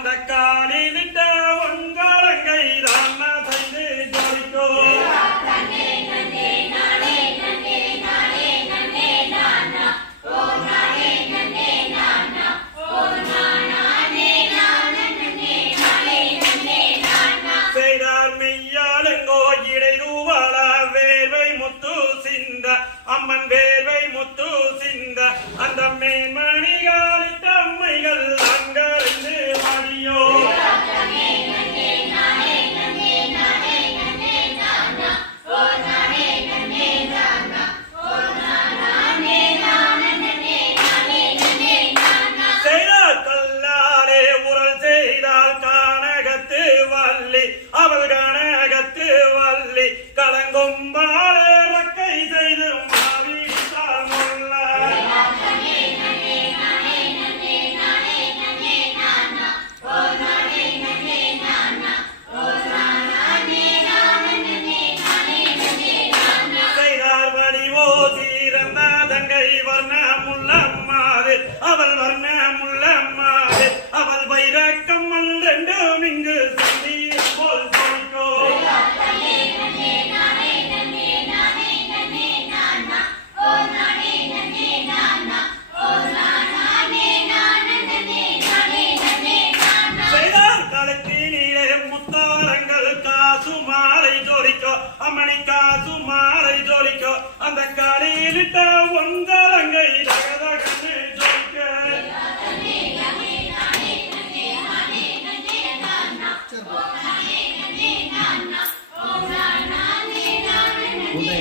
அந்த காளி விட்ட சிரித்த ஒந்தரங்கை தகதகனே ஜொலிக்க. உன்னை